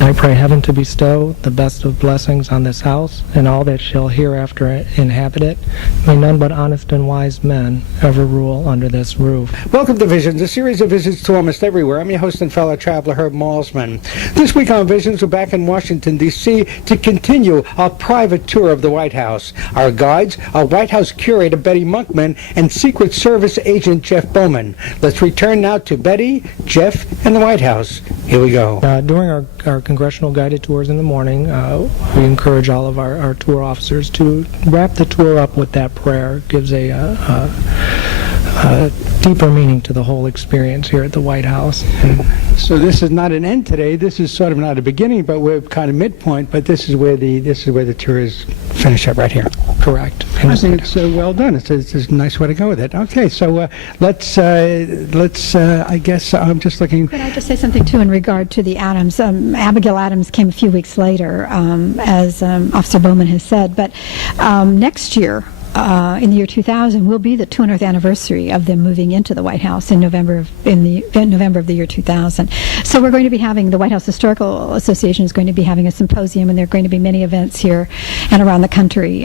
I pray heaven to bestow the best of blessings on this house and all that shall hereafter inhabit it. May none but honest and wise men ever rule under this roof. Welcome to Visions, a series of visits to almost everywhere. I'm your host and fellow traveler, Herb Malsman. This week on Visions, we're back in Washington, D.C. to continue our private tour of the White House. Our guides are White House curator Betty Monkman and Secret Service agent Jeff Bowman. Let's return now to Betty, Jeff, and the White House. Here we go. During our congressional guided tours in the morning, we encourage all of our tour officers to wrap the tour up with that prayer. It gives a deeper meaning to the whole experience here at the White House. So this is not an end today. This is sort of not a beginning, but we're kind of midpoint. But this is where the tour is finished up right here. Correct. I think it's well done. It's a nice way to go with it. Okay, so let's. I guess I'm just looking. Could I just say something too in regard to the Adams? Abigail Adams came a few weeks later, as Officer Bowman has said. But next year, in the year 2000, will be the 200th anniversary of them moving into the White House in November of the year 2000. So we're going to be having, the White House Historical Association is going to be having a symposium, and there are going to be many events here and around the country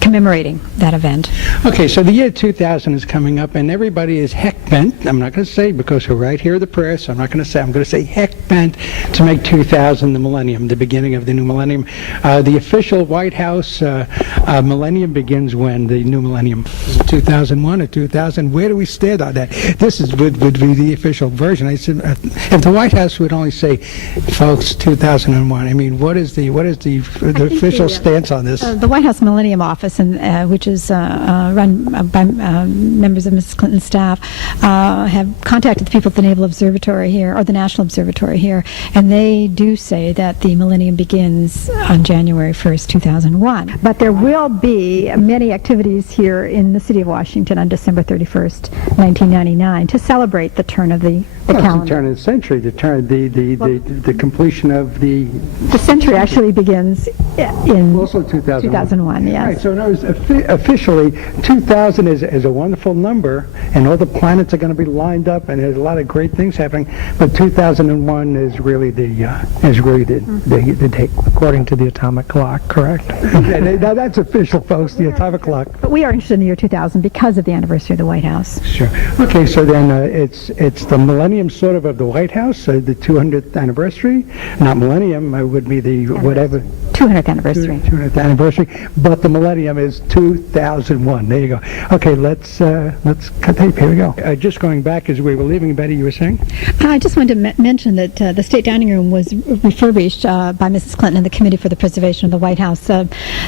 commemorating that event. Okay, so the year 2000 is coming up, and everybody is heck bent. I'm not going to say because we're right here at the prayer, so I'm not going to say. I'm going to say heck bent to make 2000 the millennium, the beginning of the new millennium. The official White House millennium begins when the new millennium, 2001 or 2000. Where do we stand on that? This would be the official version. I said, if the White House would only say, folks, 2001. I mean, what is the official stance on this? The White House Millennium Office, which is run by members of Mrs. Clinton's staff, have contacted the people at the Naval Observatory here, or the National Observatory here, and they do say that the millennium begins on January 1st, 2001. But there will be many activities here in the city of Washington on December 31st, 1999, to celebrate the turn of the calendar. The turn of the century, the completion of the... The century actually begins in also 2001. Yes. Right, so in other words, officially, 2000 is a wonderful number, and all the planets are going to be lined up, and there's a lot of great things happening, but 2001 is really the date. According to the atomic clock, correct? Now that's official, folks, the atomic clock. But we are interested in the year 2000 because of the anniversary of the White House. Sure. Okay, so then it's the millennium sort of the White House, the 200th anniversary. Not millennium, would be the whatever. 200th anniversary. 200th anniversary, but the millennium is 2001. There you go. Okay, let's cut tape. Here we go. Just going back as we were leaving, Betty, you were saying? I just wanted to mention that the State Dining Room was refurbished by Mrs. Clinton and the Committee for the Preservation of the White House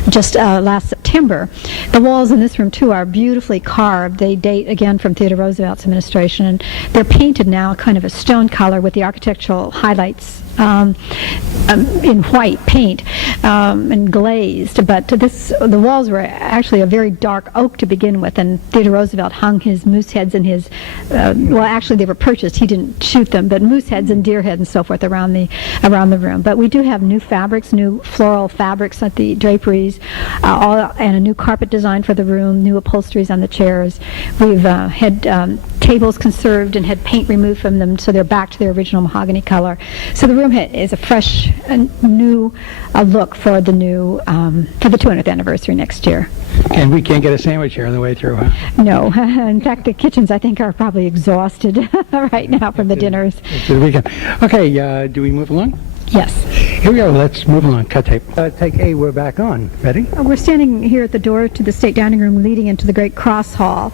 just last September. The walls in this room, too, are beautifully carved. They date, again, from Theodore Roosevelt's administration, and they're painted now kind of a stone color with the architectural highlights in white paint and glazed, but the walls were actually a very dark oak to begin with, and Theodore Roosevelt hung his moose heads and his well, actually they were purchased, he didn't shoot them, but moose heads and deer heads and so forth around the room. But we do have new fabrics, new floral fabrics at the draperies, and a new carpet design for the room, new upholsteries on the chairs. We've had tables conserved and had paint removed from them, so they're back to their original mahogany color. So the room is a fresh, new look for the new for the 200th anniversary next year. And we can't get a sandwich here on the way through, huh? No. In fact, the kitchens, I think, are probably exhausted right now from the dinners. It's the weekend. Okay, do we move along? Yes. Here we go. Let's move along. Cut tape. Take A. We're back on. Ready? We're standing here at the door to the State Dining Room leading into the Great Cross Hall,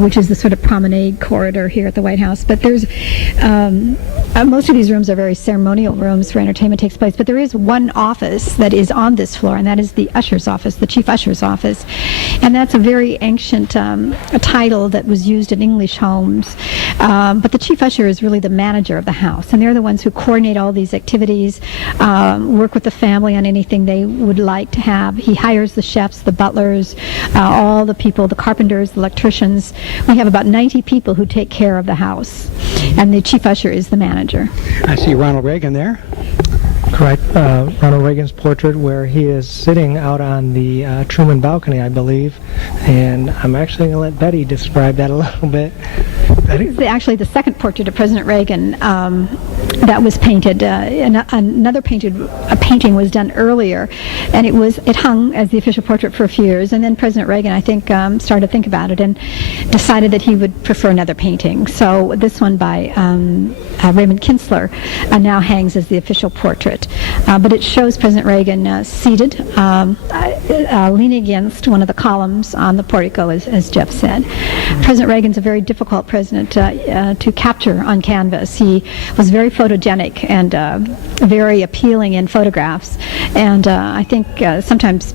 which is the sort of promenade corridor here at the White House. But there's most of these rooms are very ceremonial rooms where entertainment takes place. But there is one office that is on this floor, and that is the usher's office, the chief usher's office. And that's a very ancient a title that was used in English homes. But the chief usher is really the manager of the house, and they're the ones who coordinate all these activities, work with the family on anything they would like to have. He hires the chefs, the butlers, all the people, the carpenters, the electricians. We have about 90 people who take care of the house, and the chief usher is the manager. I see Ronald Reagan there. Correct. Ronald Reagan's portrait, where he is sitting out on the Truman balcony, I believe. And I'm actually going to let Betty describe that a little bit. Betty? This is actually the second portrait of President Reagan. that was painted. Another painting was done earlier, and it hung as the official portrait for a few years. And then President Reagan, I think, started to think about it and decided that he would prefer another painting. So this one by Raymond Kinsler now hangs as the official portrait. But it shows President Reagan seated, leaning against one of the columns on the portico, as Jeff said. President Reagan's a very difficult president to capture on canvas. He was very photogenic and very appealing in photographs, and I think sometimes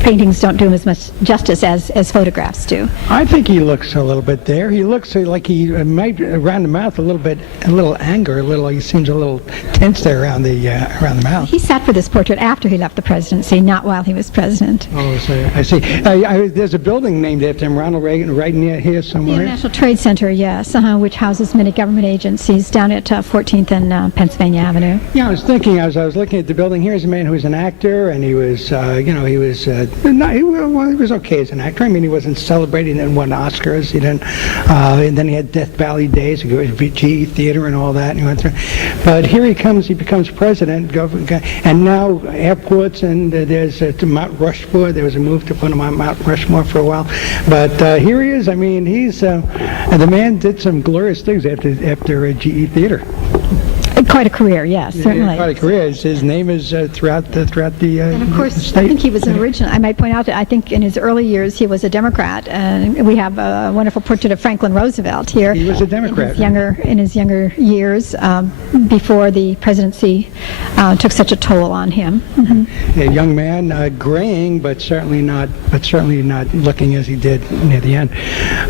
paintings don't do him as much justice as photographs do. I think he looks a little bit there. He looks like he might around the mouth a little anger, he seems a little tense there around the mouth. He sat for this portrait after he left the presidency, not while he was president. Oh, so I see. There's a building named after him, Ronald Reagan, right near here somewhere. The National Trade Center, yes, which houses many government agencies down at 14th and Pennsylvania Avenue. Yeah, I was thinking, I was looking at the building. Here's a man who was an actor, and he was, he was okay as an actor. I mean, he wasn't celebrating and won Oscars. He didn't, and then he had Death Valley Days, he goes to GE Theater and all that. And he went through. But here he becomes president, and now airports, and there's Mount Rushmore. There was a move to put him on Mount Rushmore for a while. But here he is. I mean, he's the man did some glorious things after GE Theater. Quite a career, yes, certainly. Quite a career. His name is throughout the and of course, state. I think he was an original. I might point out that I think in his early years he was a Democrat. We have a wonderful portrait of Franklin Roosevelt here. He was a Democrat. In his younger years, before the presidency took such a toll on him. Mm-hmm. A young man, graying, but certainly not looking as he did near the end.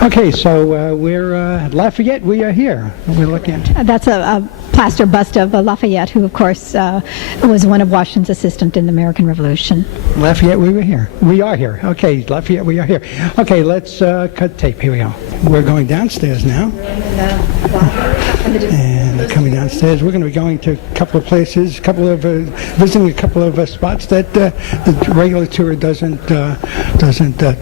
Okay, so we're Lafayette. We are here. We're looking at. That's a plaster bust of Lafayette, who, of course, was one of Washington's assistants in the American Revolution. Lafayette, we were here. We are here. Okay, Lafayette, we are here. Okay, let's cut tape. Here we go. We're going downstairs now. And coming downstairs, we're going to be going to a couple of places, visiting a couple of spots that the regular tour doesn't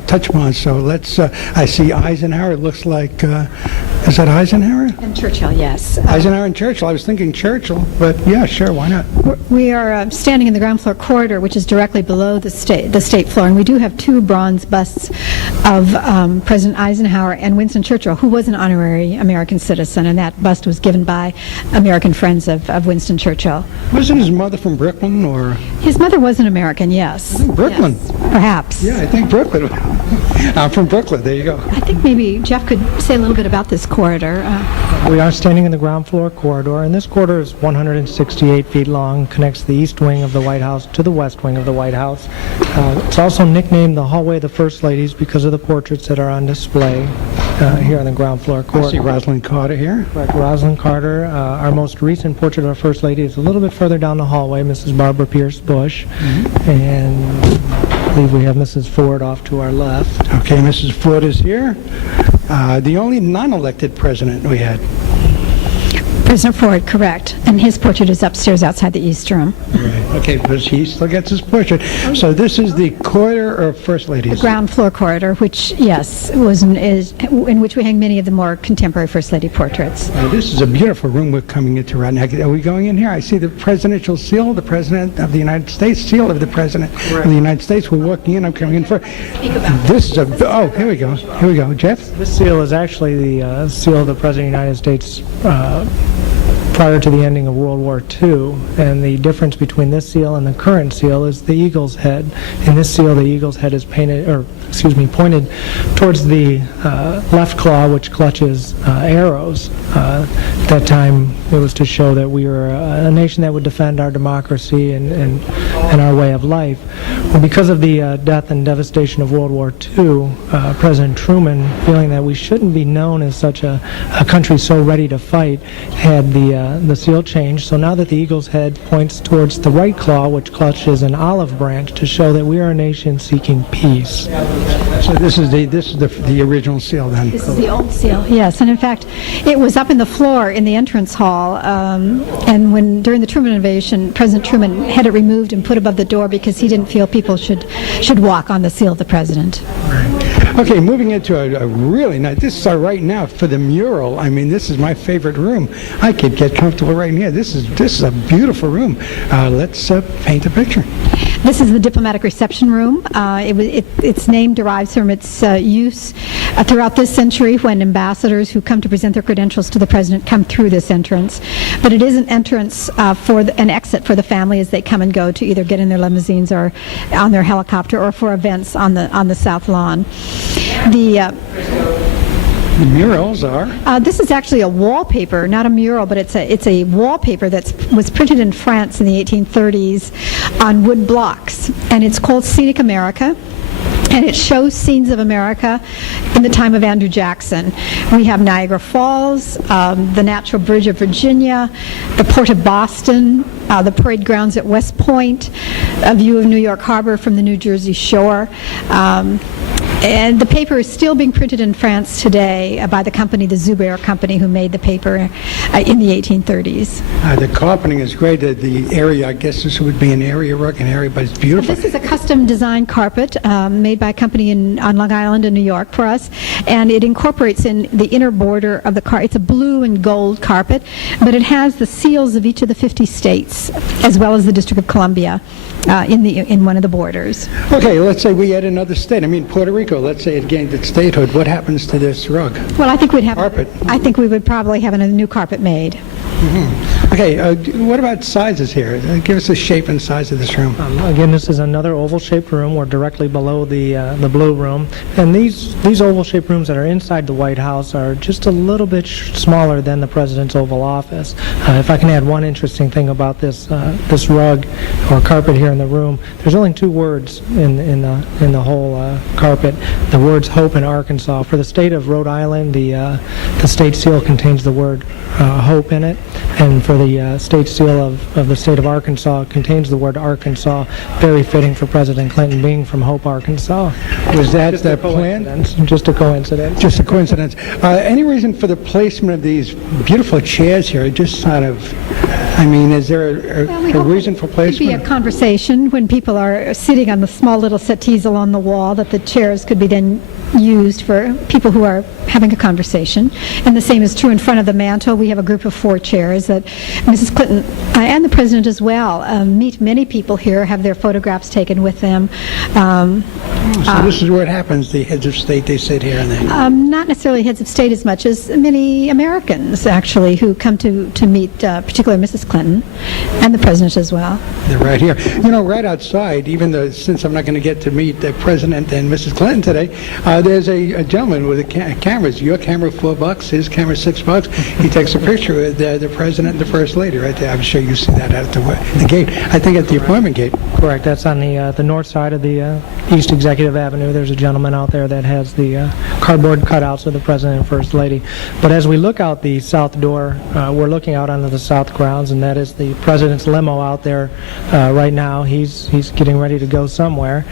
touch on. So let's. I see Eisenhower. It looks like. Is that Eisenhower? And Churchill, yes. Eisenhower and Churchill. I was thinking Churchill, but yeah, sure, why not? We are standing in the ground floor corridor, which is directly below the state floor, and we do have two bronze busts of President Eisenhower and Winston Churchill, who was an honorary American citizen, and that bust was given by American friends of Winston Churchill. Wasn't his mother from Brooklyn, or? His mother was an American, yes. I think Brooklyn. Yes, perhaps. Yeah, I think Brooklyn. I'm from Brooklyn. There you go. I think maybe Jeff could say a little bit about this corridor. We are standing in the ground floor corridor, and this corridor is 168 feet long, connects the east wing of the White House to the west wing of the White House. It's also nicknamed the Hallway of the First Ladies because of the portraits that are on display here on the ground floor corridor. I see Rosalind Carter here. Correct, Rosalind Carter. Our most recent portrait of our First Lady is a little bit further down the hallway, Mrs. Barbara Pierce Bush. Mm-hmm. And I believe we have Mrs. Ford off to our left. Okay, Mrs. Ford is here. The only non-elected president we had. President Ford, correct. And his portrait is upstairs outside the East Room. Right. Okay, but he still gets his portrait. So this is the corridor of First Ladies. The ground floor corridor, which, yes, is in which we hang many of the more contemporary First Lady portraits. This is a beautiful room we're coming into right now. Are we going in here? I see the presidential seal, the President of the United States, seal of the President of the United States. We're walking in. I'm coming in for. This is a. Oh, here we go. Here we go, Jeff. This seal is actually the seal of the President of the United States prior to the ending of World War II, and the difference between this seal and the current seal is the eagle's head. In this seal, the eagle's head is pointed towards the left claw, which clutches arrows. At that time, it was to show that we were a nation that would defend our democracy and our way of life. Well, because of the death and devastation of World War II, President Truman, feeling that we shouldn't be known as such a country so ready to fight, had the seal changed. So now that the eagle's head points towards the right claw, which clutches an olive branch, to show that we are a nation seeking peace. So this is the original seal then. This is the old seal, yes. And in fact, it was up in the floor in the entrance hall. And when during the Truman invasion, President Truman had it removed and put above the door because he didn't feel people should walk on the seal of the president. Right. Okay, moving into a really nice, this is right now for the mural. I mean, this is my favorite room. I could get comfortable right in here. This is a beautiful room. Let's paint a picture. This is the diplomatic reception room. Its name derives from its use throughout this century when ambassadors who come to present their credentials to the president come through this entrance. But it is an entrance an exit for the family as they come and go to either get in their limousines or on their helicopter or for events on the South Lawn. The murals are? This is actually a wallpaper, not a mural, but it's a wallpaper that was printed in France in the 1830s on wood blocks, and it's called Scenic America. And it shows scenes of America in the time of Andrew Jackson. We have Niagara Falls, the Natural Bridge of Virginia, the Port of Boston, the parade grounds at West Point, a view of New York Harbor from the New Jersey shore. And the paper is still being printed in France today by the company, the Zuber Company, who made the paper in the 1830s. The carpeting is great. The area, I guess this would be an area rug, but it's beautiful. This is a custom designed carpet made by a company on Long Island in New York for us, and it incorporates in the inner border of the carpet. It's a blue and gold carpet, but it has the seals of each of the 50 states, as well as the District of Columbia in one of the borders. Okay, let's say we add another state. I mean, Puerto Rico. Let's say it gained its statehood. What happens to this rug? Well, I think we'd have carpet. I think we would probably have a new carpet made. Mm-hmm. Okay, what about sizes here? Give us the shape and size of this room. Again, this is another oval-shaped room. We're directly below the blue room, and these oval-shaped rooms that are inside the White House are just a little bit smaller than the President's Oval Office. If I can add one interesting thing about this rug or carpet here in the room, there's only two words in the whole carpet. The words "Hope" and "Arkansas." For the state of Rhode Island, the state seal contains the word "Hope" in it, and for the state seal of the state of Arkansas, it contains the word "Arkansas." Very fitting for President Clinton being from Hope, Arkansas. Was that the plan? Just a coincidence. Just a coincidence. Any reason for the placement of these beautiful chairs here? Just sort of, I mean, is there a reason for placement? It could be a conversation when people are sitting on the small little settees along the wall, that the chairs could be then used for people who are having a conversation. And the same is true in front of the mantel. We have a group of 4 chairs that Mrs. Clinton and the President as well meet many people here, have their photographs taken with them. So this is where it happens. The heads of state, they sit here and they... Not necessarily heads of state as much as many Americans, actually, who come to meet particularly Mrs. Clinton and the President as well. They're right here. You know, right outside, even though since I'm not going to get to meet the President and Mrs. Clinton today, there's a gentleman with cameras. Your camera $4, his camera $6. He takes a picture with the President and the First Lady right there. I'm sure you see that at the gate. I think at the appointment gate. Correct. That's on the north side of the East Executive Avenue. There's a gentleman out there that has the cardboard cutouts of the President and First Lady. But as we look out the south door, we're looking out onto the south grounds, and that is the President's limo out there right now. He's getting ready to go somewhere.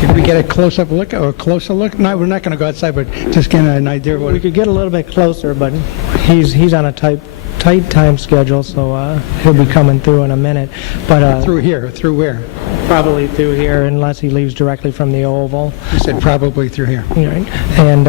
Did we get a close-up look or a closer look? No, we're not going to go outside, but just get an idea of what... We could get a little bit closer, but he's on a tight time schedule, so he'll be coming through in a minute. But through here? Through where? Probably through here, unless he leaves directly from the Oval. You said probably through here. Right. And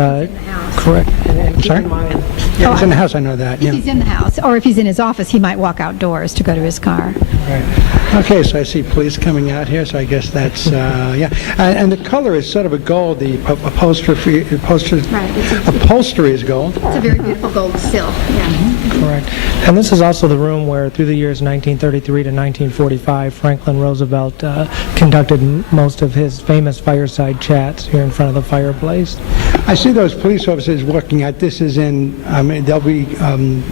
correct. And keep sorry? in mind, Yeah, he's in the house, I know that. If he's in the house, or if he's in his office, he might walk outdoors to go to his car. Right. Okay, so I see police coming out here, so I guess that's, yeah. And the color is sort of a gold. The upholstery is gold. It's a very beautiful gold silk, yeah. Correct. And this is also the room where, through the years 1933 to 1945, Franklin Roosevelt conducted most of his famous fireside chats here in front of the fireplace. I see those police officers walking out. This is in, they'll be joining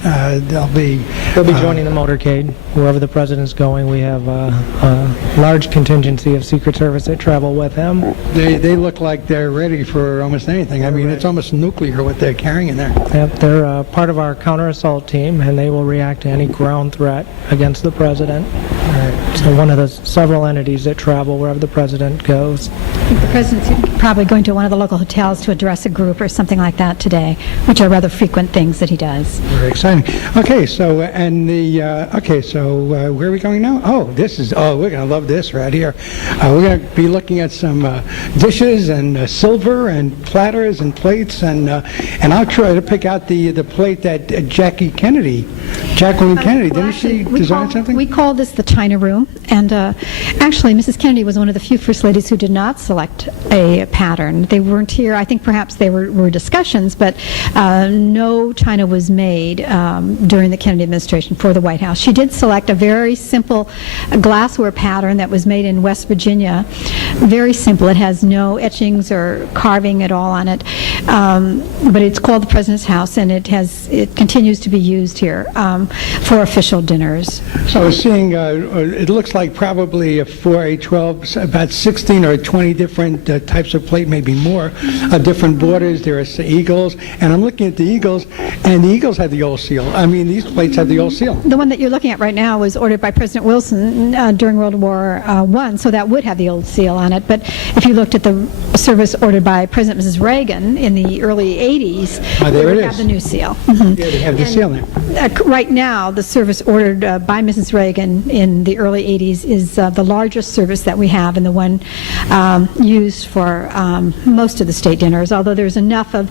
the motorcade wherever the president's going. We have a large contingency of Secret Service that travel with him. They look like they're ready for almost anything. I mean, it's almost nuclear what they're carrying in there. Yep, they're part of our counter-assault team, and they will react to any ground threat against the president. So one of the several entities that travel wherever the president goes. think the president's probably going to one of the local hotels to address a group or something like that today, which are rather frequent things that he does. Very exciting. Okay, so where are we going now? We're going to love this right here. We're going to be looking at some dishes and silver and platters and plates, and I'll try to pick out the plate that Jacqueline Kennedy, didn't she design something? We call this the China Room, and actually Mrs. Kennedy was one of the few first ladies who did not select a pattern. They weren't here. I think perhaps they were discussions, but no china was made during the Kennedy administration for the White House. She did select a very simple glassware pattern that was made in West Virginia. Very simple. It has no etchings or carving at all on it, but it's called the President's House, and it continues to be used here for official dinners. So I was seeing, it looks like probably for a 12, about 16 or 20 different types of plate, maybe more, different borders. There are eagles, and I'm looking at the eagles, and the eagles have the old seal. I mean, these plates have the old seal. The one that you're looking at right now was ordered by President Wilson during World War I, so that would have the old seal on it. But if you looked at the service ordered by President and Mrs. Reagan in the early 80s, there they it would is. have the new seal. Yeah, they have the seal there. Right now, the service ordered by Mrs. Reagan in the early 80s is the largest service that we have, and the one used for most of the state dinners, although there's enough of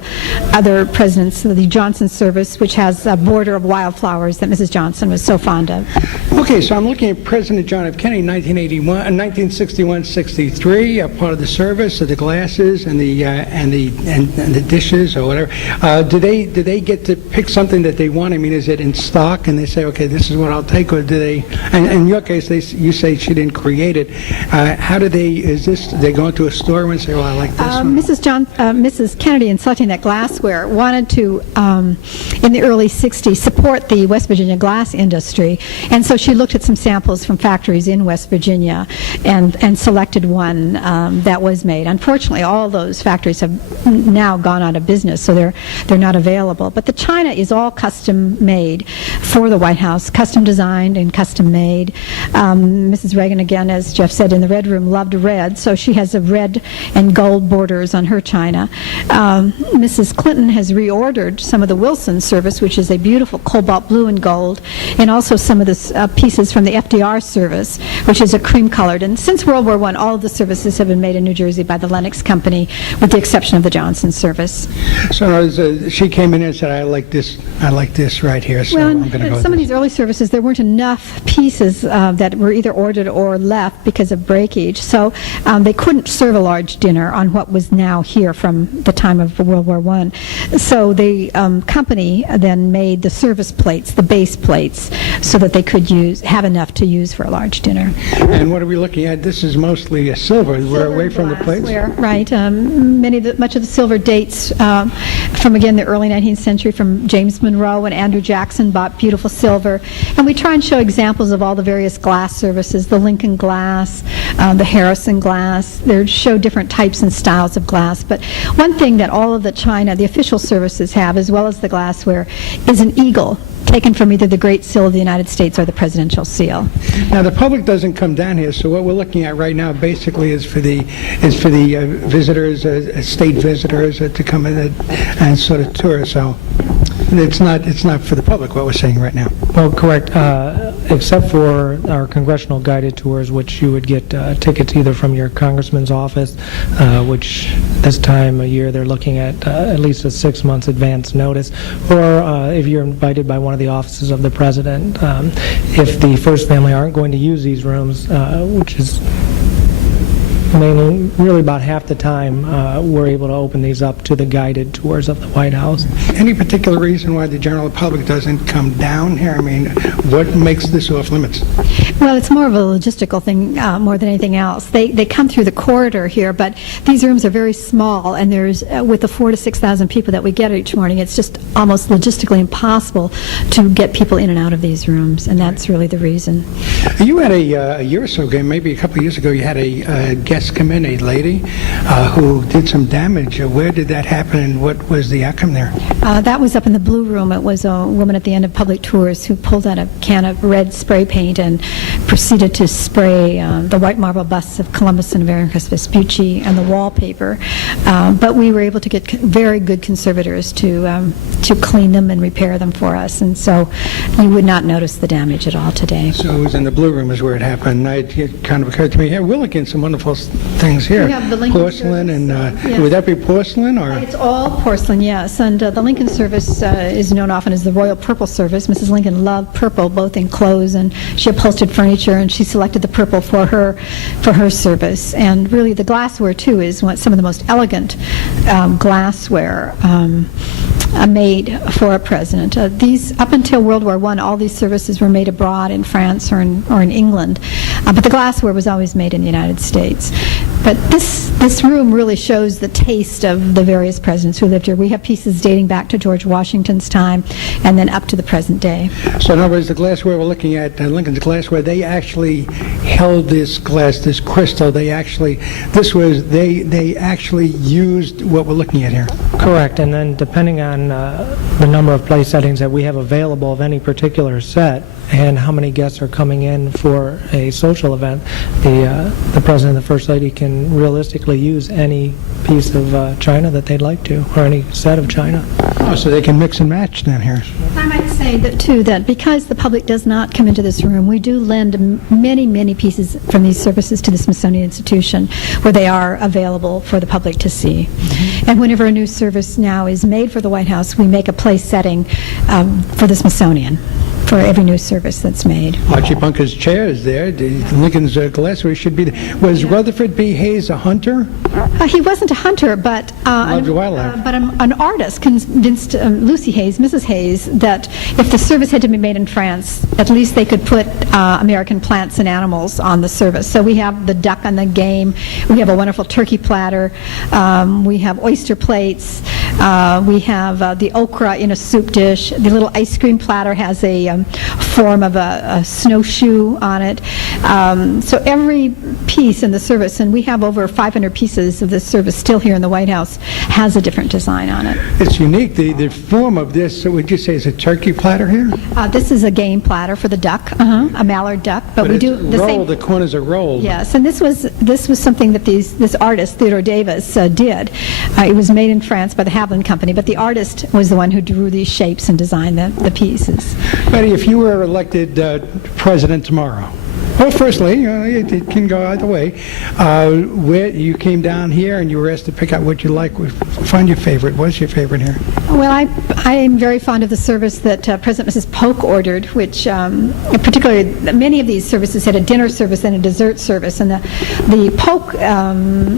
other presidents. The Johnson service, which has a border of wildflowers that Mrs. Johnson was so fond of. Okay, so I'm looking at President John F. Kennedy, 1961-63, part of the service, the glasses and the dishes or whatever. Do they get to pick something that they want? I mean, is it in stock and they say, okay, this is what I'll take, or do they? And in your case, you say she didn't create it. How do they? Is this? They go into a store and say, well, I like this one. Mrs. Kennedy, in selecting that glassware, wanted to, in the early 60s, support the West Virginia glass industry, and so she looked at some samples from factories in West Virginia and selected one that was made. Unfortunately, all those factories have now gone out of business, so they're not available. But the china is all custom made for the White House, custom designed and custom made. Mrs. Reagan, again, as Jeff said, in the Red Room, loved red, so she has a red and gold borders on her china. Mrs. Clinton has reordered some of the Wilson service, which is a beautiful cobalt blue and gold, and also some of the pieces from the FDR service, which is a cream-colored. And since World War I, all of the services have been made in New Jersey by the Lennox Company, with the exception of the Johnson service. So she came in and said, I like this right here, so I'm going to go with some of this. these early services, there weren't enough pieces that were either ordered or left because of breakage, so they couldn't serve a large dinner on what was now here from the time of World War I. So the company then made the service plates, the base plates, so that they could have enough to use for a large dinner. And what are we looking at? This is mostly a silver. We're away from the plates. Right. Much of the silver dates from, again, the early 19th century, from James Monroe and Andrew Jackson bought beautiful silver. And we try and show examples of all the various glass services, the Lincoln glass, the Harrison glass. They show different types and styles of glass. But one thing that all of the china, the official services have, as well as the glassware, is an eagle taken from either the Great Seal of the United States or the Presidential Seal. Now the public doesn't come down here, so what we're looking at right now basically is for the visitors, state visitors, to come in and sort of tour. So it's not for the public what we're saying right now. Well, correct, except for our congressional guided tours, which you would get tickets either from your congressman's office, which this time of year they're looking at least a 6 months advance notice, or if you're invited by one of the offices of the president. If the First Family aren't going to use these rooms, which is mainly, really about half the time, we're able to open these up to the guided tours of the White House. Any particular reason why the general public doesn't come down here? I mean, what makes this off limits? Well, it's more of a logistical thing more than anything else. They come through the corridor here, but these rooms are very small, and there's with the 4,000 to 6,000 people that we get each morning, it's just almost logistically impossible to get people in and out of these rooms, and that's really the reason. You had a year or so ago, maybe a couple of years ago, you had a guest guest come in, a lady who did some damage. Where did that happen, and what was the outcome there? That was up in the Blue Room. It was a woman at the end of Public Tours who pulled out a can of red spray paint and proceeded to spray the white marble busts of Columbus and Americus Vespucci and the wallpaper. But we were able to get very good conservators to clean them and repair them for us, and so you would not notice the damage at all today. So it was in the Blue Room is where it happened. It kind of occurred to me, here, we're looking at some wonderful things here. We have the Lincoln porcelain, service, and yes. would that be porcelain? Or It's all porcelain, yes, and the Lincoln service is known often as the Royal Purple Service. Mrs. Lincoln loved purple, both in clothes, and she upholstered furniture, and she selected the purple for her service. And really, the glassware too is some of the most elegant glassware made for a president. These, up until World War I, all these services were made abroad in France or in England, but the glassware was always made in the United States. But this room really shows the taste of the various presidents who lived here. We have pieces dating back to George Washington's time and then up to the present day. So in other words, the glassware we're looking at, Lincoln's glassware, they actually held this glass, this crystal. They actually used what we're looking at here. Correct, and then depending on the number of place settings that we have available of any particular set and how many guests are coming in for a social event, the President and the First Lady can realistically use any piece of china that they'd like to, or any set of china. Oh, so they can mix and match then here. I might say that because the public does not come into this room, we do lend many, many pieces from these services to the Smithsonian Institution where they are available for the public to see. Mm-hmm. And whenever a new service now is made for the White House, we make a place setting for the Smithsonian for every new service that's made. Archie Bunker's chair is there. Lincoln's glassware should be there. Was Rutherford B. Hayes a hunter? He wasn't a hunter, but an artist convinced Lucy Hayes, Mrs. Hayes, that if the service had to be made in France, at least they could put American plants and animals on the service. So we have the duck on the game. We have a wonderful turkey platter. We have oyster plates. We have the okra in a soup dish. The little ice cream platter has a form of a snowshoe on it. So every piece in the service, and we have over 500 pieces of this service still here in the White House, has a different design on it. It's unique. The form of this, so would you say, is a turkey platter here? This is a game platter for the duck, a mallard duck. But we do the same. The corners are rolled. Yes, and this was something that this artist Theodore Davis did. It was made in France by the Haviland Company, but the artist was the one who drew these shapes and designed the pieces. Betty, if you were elected president tomorrow, or First Lady, it can go either way, where you came down here and you were asked to pick out what you like, find your favorite. What's your favorite here? Well, I am very fond of the service that President and Mrs. Polk ordered, which particularly many of these services had a dinner service and a dessert service, and the Polk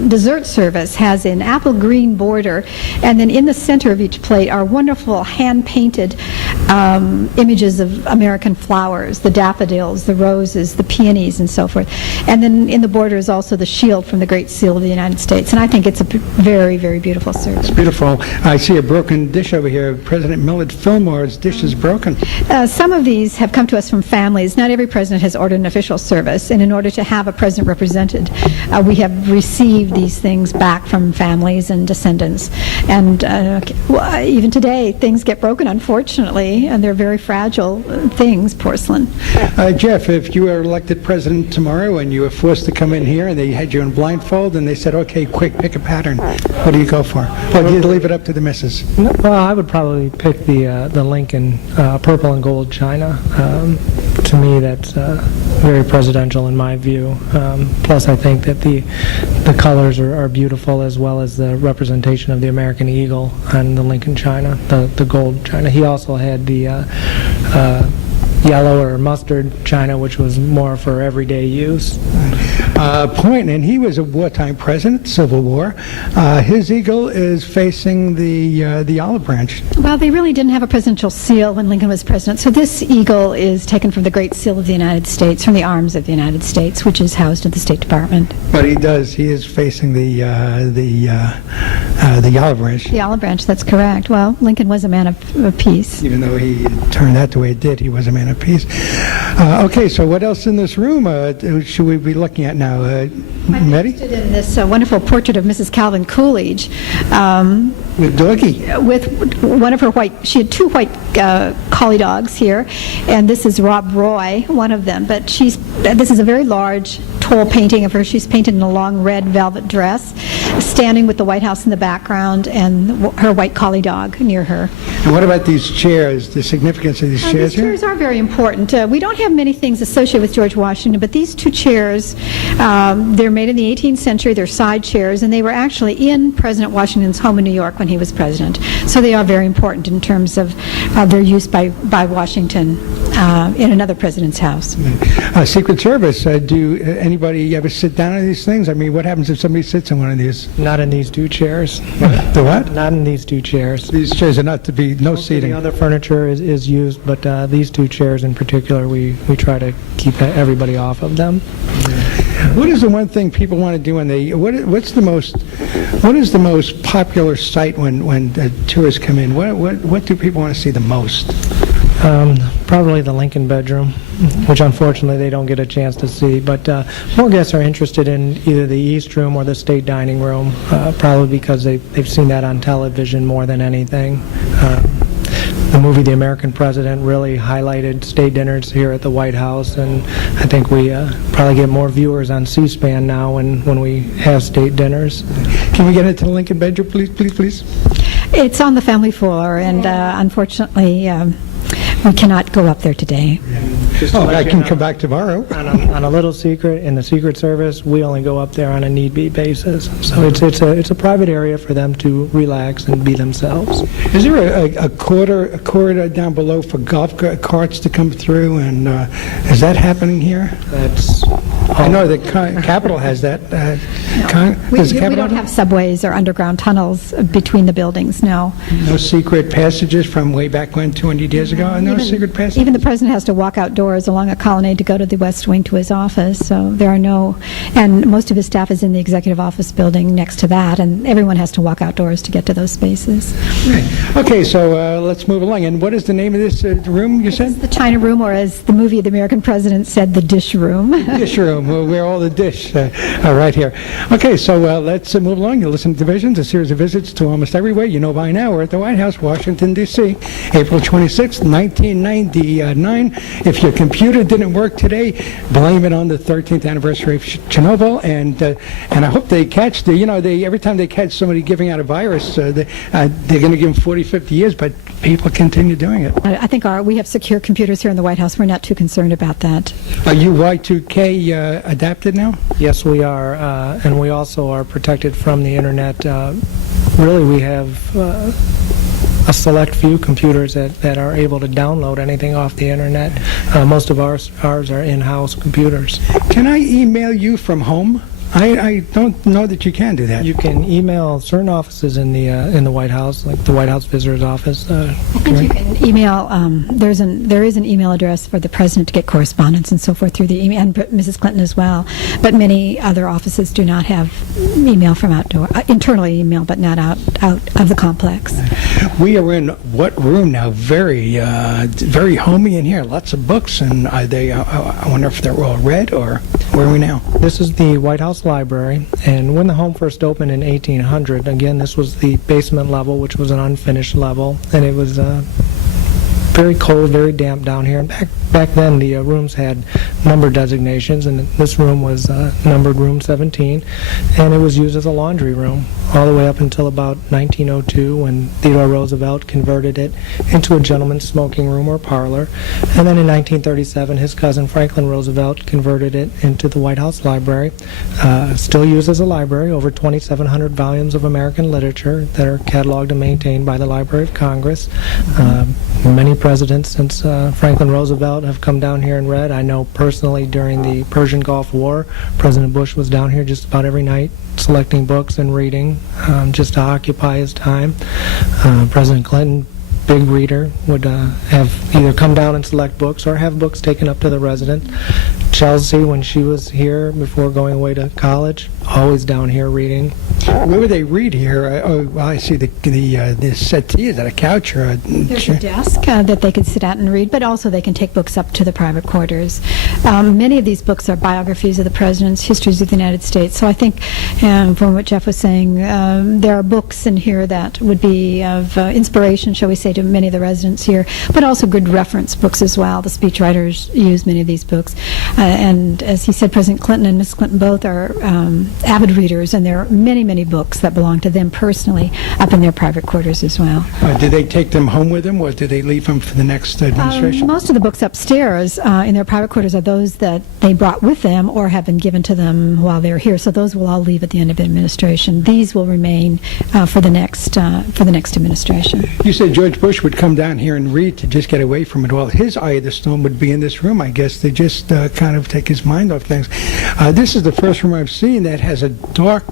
dessert service has an apple green border, and then in the center of each plate are wonderful hand-painted images of American flowers, the daffodils, the roses, the peonies, and so forth. And then in the border is also the shield from the Great Seal of the United States, and I think it's a very, very beautiful service. It's beautiful. I see a broken dish over here. President Millard Fillmore's dish is broken. Some of these have come to us from families. Not every president has ordered an official service, and in order to have a president represented, we have received these things back from families and descendants. And even today, things get broken, unfortunately, and they're very fragile things, porcelain. Jeff, if you were elected president tomorrow and you were forced to come in here and they had you in blindfold and they said, okay, quick, pick a pattern, what do you go for? Or do you leave it up to the missus? Well, I would probably pick the Lincoln purple and gold china. To me, that's very presidential in my view. Plus, I think that the colors are beautiful, as well as the representation of the American eagle on the Lincoln china, the gold china. He also had the yellow or mustard china, which was more for everyday use. Point, and he was a wartime president, Civil War. His eagle is facing the olive branch. Well, they really didn't have a presidential seal when Lincoln was president, so this eagle is taken from the Great Seal of the United States, from the arms of the United States, which is housed at the State Department. But he is facing the olive branch. The olive branch, that's correct. Well, Lincoln was a man of peace. Even though he turned out the way it did, he was a man of centerpiece. Okay, so what else in this room should we be looking at now? I'm Maddie? interested in this wonderful portrait of Mrs. Calvin Coolidge. With Doggy. With one of her she had two white collie dogs here, and this is Rob Roy, one of them. But this is a very large, tall painting of her. She's painted in a long red velvet dress, standing with the White House in the background and her white collie dog near her. And what about these chairs, the significance of these chairs These here? chairs are very important. We don't have many things associated with George Washington, but these two chairs, they're made in the 18th century. They're side chairs, and they were actually in President Washington's home in New York when he was president. So they are very important in terms of their use by Washington in another president's house. Secret Service, do anybody ever sit down on these things? I mean, what happens if somebody sits in one of these? Not in these two chairs. The what? Not in these two chairs. These chairs are not to be, no Most of seating. the other furniture is used, but these two chairs in particular, we try to keep everybody off of them. What is the one thing people want to do when they? What is the most popular site when tourists come in? What do people want to see the most? Probably the Lincoln bedroom, which unfortunately they don't get a chance to see. But more guests are interested in either the East Room or the State Dining Room, probably because they've seen that on television more than anything. The movie The American President really highlighted state dinners here at the White House, and I think we probably get more viewers on C-SPAN now when we have state dinners. Can we get into the Lincoln bedroom, please? It's on the family floor, and unfortunately, we cannot go up there today. I can come back tomorrow. On a little secret, in the Secret Service, we only go up there on a need-be basis. So it's a private area for them to relax and be themselves. Is there a corridor down below for golf carts to come through, and is that happening here? That's I know the Capitol has that. We Does the Capitol don't have subways or underground tunnels between the buildings, no. No secret passages from way back when, 200 years ago? No secret passages? Even the president has to walk outdoors along a colonnade to go to the West Wing to his office, so there are no, and most of his staff is in the executive office building next to that, and everyone has to walk outdoors to get to those spaces. Right. Okay, so let's move along. And what is the name of this room, you said? The China Room, or as the movie The American President said, the Dish Room. Dish room, where all the dish right here. Okay, so let's move along. You listen to Divisions, a series of visits to almost everywhere. You know by now, we're at the White House, Washington, D.C., April 26, 1999. If your computer didn't work today, blame it on the 13th anniversary of Chernobyl, and I hope they catch every time they catch somebody giving out a virus, they're going to give them 40, 50 years, but people continue doing it. I think we have secure computers here in the White House. We're not too concerned about that. Are you Y2K adapted now? Yes, we are, and we also are protected from the internet. Really, we have a select few computers that are able to download anything off the internet. Most of ours are in-house computers. Can I email you from home? I don't know that you can do that. You can email certain offices in the White House, like the White House Visitor's Office. I think you can email. There is an email address for the president to get correspondence and so forth through the email, and Mrs. Clinton as well. But many other offices do not have email from outdoor, internally email, but not out of the complex. We are in what room now? Very homey in here. Lots of books, and are they? I wonder if they're all read, or where are we now? This is the White House Library, and when the home first opened in 1800, again, this was the basement level, which was an unfinished level, and it was very cold, very damp down here. And back then, the rooms had number designations, and this room was numbered room 17, and it was used as a laundry room all the way up until about 1902, when Theodore Roosevelt converted it into a gentleman's smoking room or parlor. And then in 1937, his cousin Franklin Roosevelt converted it into the White House Library. Still used as a library, over 2,700 volumes of American literature that are cataloged and maintained by the Library of Congress. Many presidents since Franklin Roosevelt have come down here and read. I know personally during the Persian Gulf War, President Bush was down here just about every night selecting books and reading just to occupy his time. President Clinton big reader, would have either come down and select books or have books taken up to the residence. Chelsea, when she was here before going away to college, always down here reading. Where would they read here? I see the settee. Is that a couch or a There's chair? a desk that they can sit at and read, but also they can take books up to the private quarters. Many of these books are biographies of the presidents, histories of the United States. So I think, from what Jeff was saying, there are books in here that would be of inspiration, shall we say, to many of the residents here, but also good reference books as well. The speechwriters use many of these books. And as he said, President Clinton and Ms. Clinton both are avid readers, and there are many, many books that belong to them personally up in their private quarters as well. Did they take them home with them, or did they leave them for the next administration? Most of the books upstairs in their private quarters are those that they brought with them or have been given to them while they're here. So those will all leave at the end of administration. These will remain for the next administration. You said George Bush would come down here and read to just get away from it all. His eye of the storm would be in this room, I guess, to just kind of take his mind off things. This is the first room I've seen that has a dark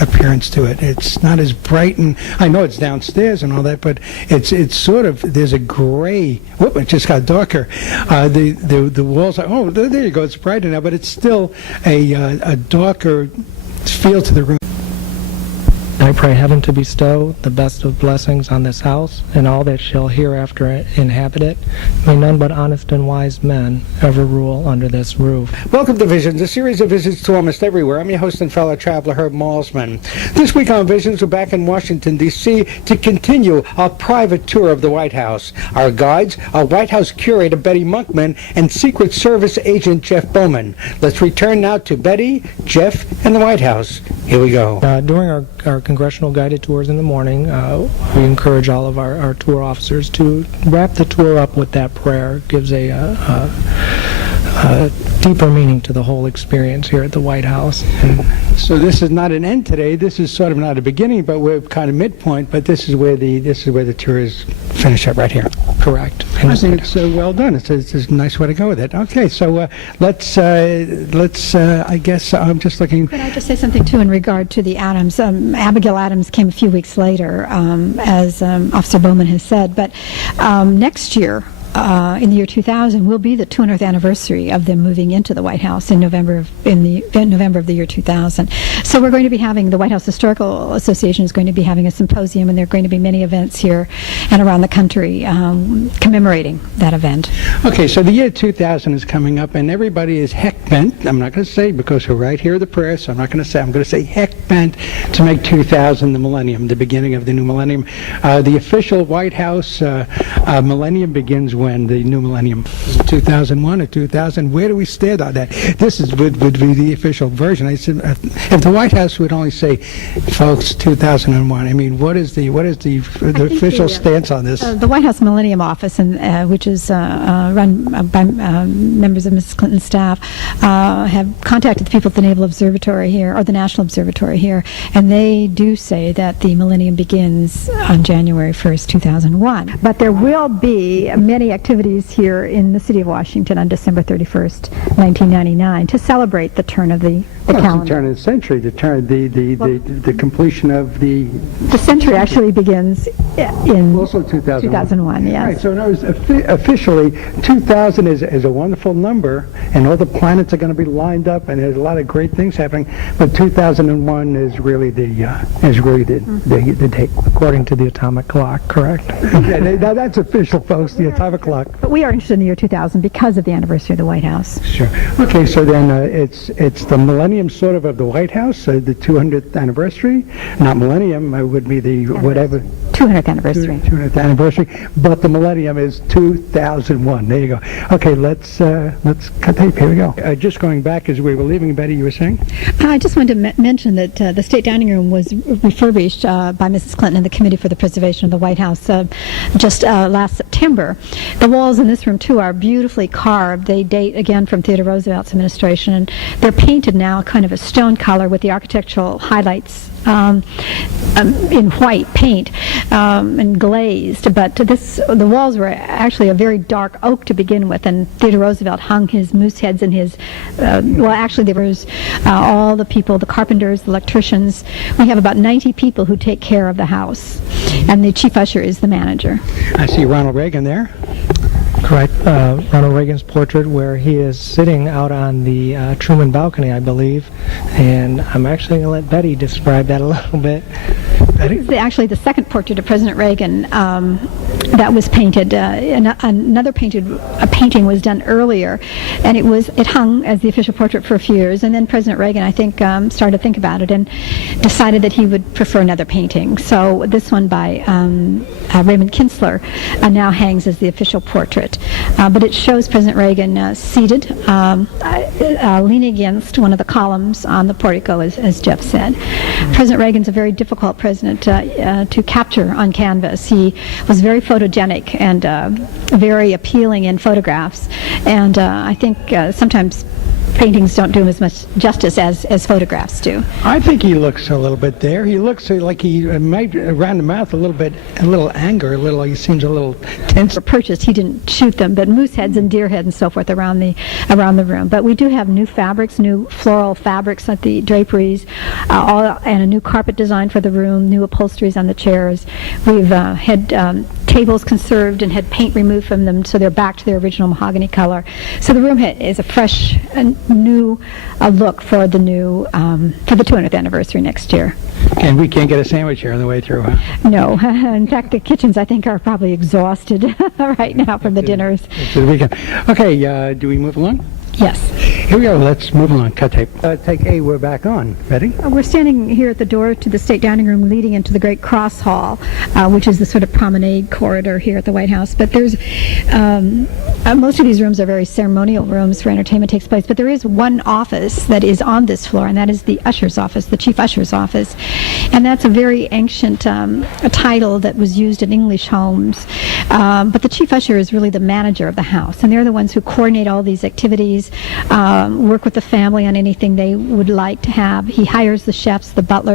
appearance to it. It's not as bright, and I know it's downstairs and all that, but it's sort of, there's a gray. Whoop! It just got darker. The walls are, oh, there you go. It's brighter now, but it's still a darker feel to the room. I pray heaven to bestow the best of blessings on this house and all that shall hereafter inhabit it. May none but honest and wise men ever rule under this roof. Welcome to Visions, a series of visits to almost everywhere. I'm your host and fellow traveler, Herb Malsman. This week on Visions, we're back in Washington, D.C. to continue our private tour of the White House. Our guides are White House curator Betty Monkman and Secret Service agent Jeff Bowman. Let's return now to Betty, Jeff, and the White House. Here we go. During our congressional guided tours in the morning, we encourage all of our tour officers to wrap the tour up with that prayer. It gives a deeper meaning to the whole experience here at the White House. So this is not an end today. This is sort of not a beginning, but we're kind of midpoint. But this is where the tour is finished up right here. Correct. I think it's well done. It's a nice way to go with it. Okay, so let's. I guess I'm just looking. Could I just say something too in regard to the Adams? Abigail Adams came a few weeks later, as Officer Bowman has said. But next year, in the year 2000, will be the 200th anniversary of them moving into the White House in November of the year 2000. So we're going to be having, the White House Historical Association is going to be having a symposium, and there are going to be many events here and around the country commemorating that event. Okay, so the year 2000 is coming up, and everybody is heck bent. I'm not going to say, because we're right here at the prayer, so I'm not going to say. I'm going to say heck bent to make 2000 the millennium, the beginning of the new millennium. The official White House millennium begins when the new millennium, 2001 or 2000. Where do we stand on that? This would be the official version. I said, if the White House would only say, folks, 2001. I mean, what is the official stance on this? The White House Millennium Office, which is run by members of Mrs. Clinton's staff, have contacted the people at the Naval Observatory here, or the National Observatory here, and they do say that the millennium begins on January 1st, 2001. But there will be many activities here in the city of Washington on December 31st, 1999, to celebrate the turn of the calendar. The turn of the century, the completion of the... The century actually begins in also 2001. Yes. Right, so in other words, officially, 2000 is a wonderful number, and all the planets are going to be lined up, and there's a lot of great things happening, but 2001 is really the date. According to the atomic clock, correct? Yeah, now that's official, folks, the atomic clock. But we are interested in the year 2000 because of the anniversary of the White House. Sure. Okay, so then it's the millennium sort of the White House, the 200th anniversary. Not millennium, it would be the whatever. 200th anniversary. 200th anniversary, but the millennium is 2001. There you go. Okay, let's cut tape. Here we go. Just going back as we were leaving, Betty, you were saying? I just wanted to mention that the State Dining Room was refurbished by Mrs. Clinton and the Committee for the Preservation of the White House just last September. The walls in this room, too, are beautifully carved. They date, again, from Theodore Roosevelt's administration, and they're painted now kind of a stone color with the architectural highlights in white paint and glazed, but the walls were actually a very dark oak to begin with, and Theodore Roosevelt hung his moose heads and his, well, actually there was all the people, the carpenters, the electricians. We have about 90 people who take care of the house, and the chief usher is the manager. I see Ronald Reagan there. Correct. Ronald Reagan's portrait, where he is sitting out on the Truman balcony, I believe. And I'm actually going to let Betty describe that a little bit. Betty? This is actually the second portrait of President Reagan that was painted. Another painting was done earlier, and it hung as the official portrait for a few years. And then President Reagan, I think, started to think about it and decided that he would prefer another painting. So this one by Raymond Kinsler now hangs as the official portrait. But it shows President Reagan seated, leaning against one of the columns on the portico, as Jeff said. President Reagan's a very difficult president to capture on canvas. He was very photogenic and very appealing in photographs. And I think sometimes paintings don't do him as much justice as photographs do. I think he looks a little bit there. He looks like he might, around the mouth, a little anger, he seems a little tense. Purchased, he didn't shoot them, but moose heads and deer heads and so forth around the room. But we do have new fabrics, new floral fabrics at the draperies, and a new carpet design for the room, new upholsteries on the chairs. We've had tables conserved and had paint removed from them, so they're back to their original mahogany color. So the room is a fresh, new look for the 200th anniversary next year. And we can't get a sandwich here on the way through, huh? No. In fact, the kitchens, I think, are probably exhausted right now from the dinners. It's the weekend. Okay, do we move along? Yes. Here we go. Let's move along. Cut tape. Take A, we're back on. Ready? We're standing here at the door to the state dining room leading into the great cross hall, which is the sort of promenade corridor here at the White House. But there's most of these rooms are very ceremonial rooms where entertainment takes place, but there is one office that is on this floor, and that is the usher's office, the chief usher's office. And that's a very ancient a title that was used in English homes. But the chief usher is really the manager of the house, and they're the ones who coordinate all these activities, work with the family on anything they would like to have. He hires the chefs, the butler.